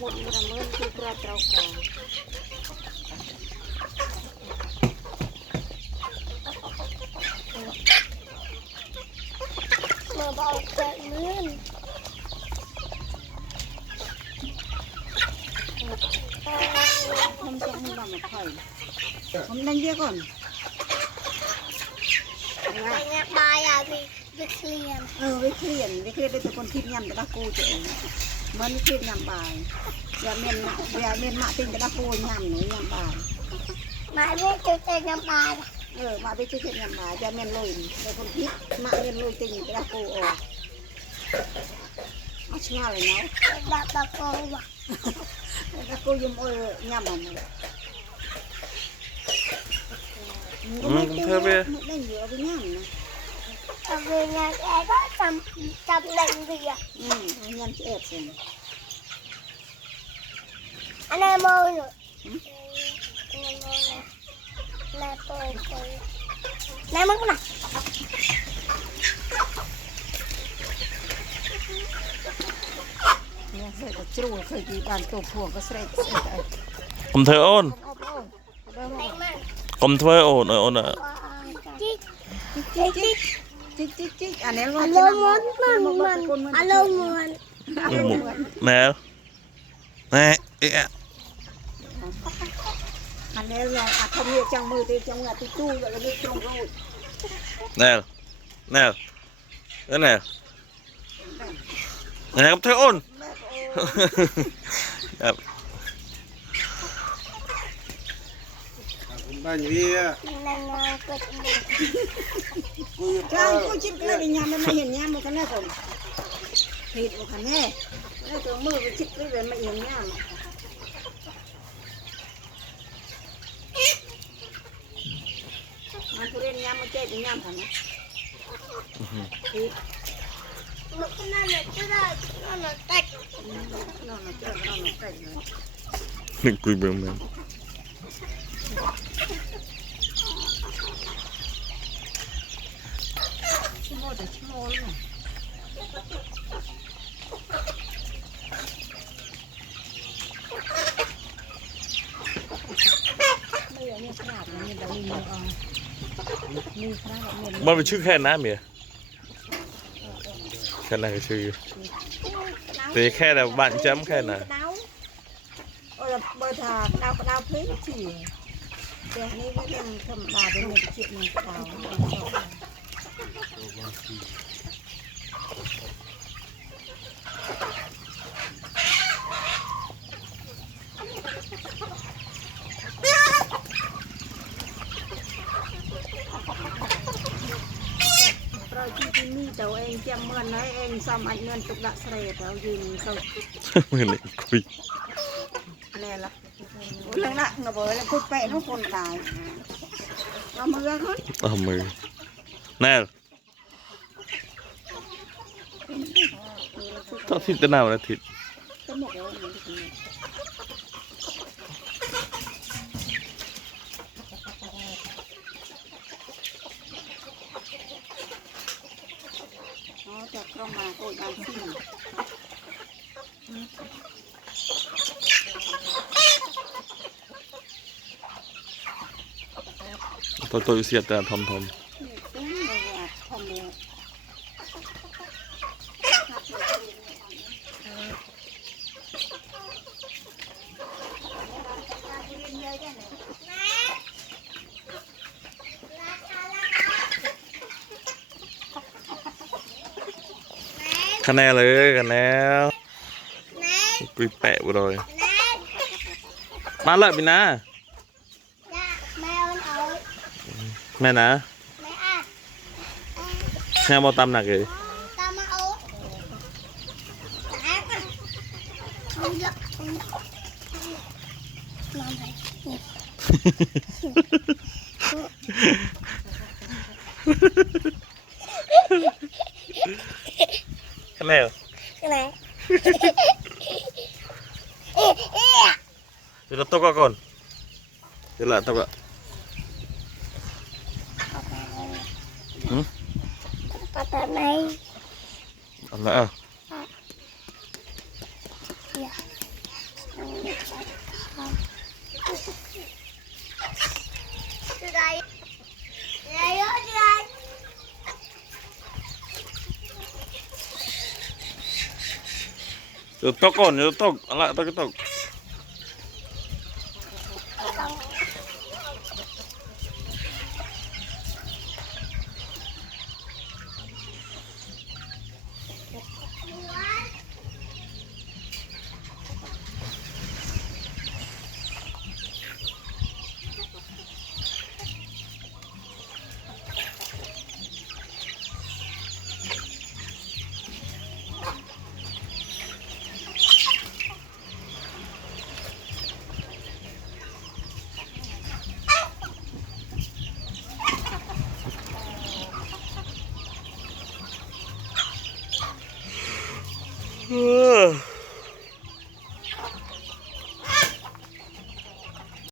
một làm ơn tôi ra trâu cả mà bao chạy mướn không chẳng làm một thời không đánh giết còn nhạc bài à vì khiên với khiên đây tụi con khiên nhầm tụi cô chị mới khiên nhầm bài giờ miền mạ tinh tụi cô nhầm nữa nhầm bài mạ biết chơi nhầm bài mạ biết chơi nhầm bài giờ miền lùi đây con khiên mạ miền lùi tinh tụi cô nó chua lại nó bà cô mà cô dùng ôi nhầm mà thưa về đánh nhiều với nhầm này về nhà em có chăm đánh gì à nhầm chị ép rồi anh em ơi rồi nè tôi nè mất nèใส่กระจูเคยกินการตัวพวงก็ใส่ผมเธอโอนผมเธอโอนโอนอ่ะจิ๊กอันนี้มันอารมณ์แม่แม่อันนี้เราเขามีจังมือตีจังหวะตีตู้แล้วมีตรงรูดแน่แน่แน่ครับเธอโอนครับบ้านนี้ใช่กูชิบเลยดิยามมันไม่เห็นยามมันกันแน่ผมผิดกันแน่แล้วตัวมือไปชิบเลยไม่เห็นยามมันทุเรียนยามมันเจ๊ดิยามกันนะนั่นแหละจะได้นั่นแหละแตกนั่นแหละแตกเลย หนึ่งคุยเบิ่งมันชั่วโมงแต่ชั่วโมงเลยไม่เอาเนี่ยขนาดนี้เดี๋ยวมีเอามีขนาดนี้มันเป็นชื่อแค่น้ำเมียแค่นั้นก็ชื่อแต่แค่แต่บ้านจ้ำแค่นั้นบริษัทดาวเพลงฉี่แต่นี้ก็ยังธรรมดาเป็นหนึ่งเจ็ดหนึ่งดาวเราที่นี่เจ้าเองจำเมื่อไหนเองซ้ำอันเงินตุกละเสร็จเรายืนเขามือหนึ่งคุยอะไรล่ะเรื่องละเงาเบอร์แล้วพูดไปทุกคนตายเอามือเขาเอามือแน่ต้องทิศตะนาวนะทิศจากกรมมาโกยเอาสิตัวเสียแต่ทอมคะแนนเลยคะแนนกุยแปะบ่เลยมาเลยพี่นาแม่นะแม่มาตำหนักเลยคะแนนเดี๋ยวเราตกก่อนเดี๋ยวเราตกก่อนPapa này. Ăn lỡ. Tutok kon, tutok, ala tutok.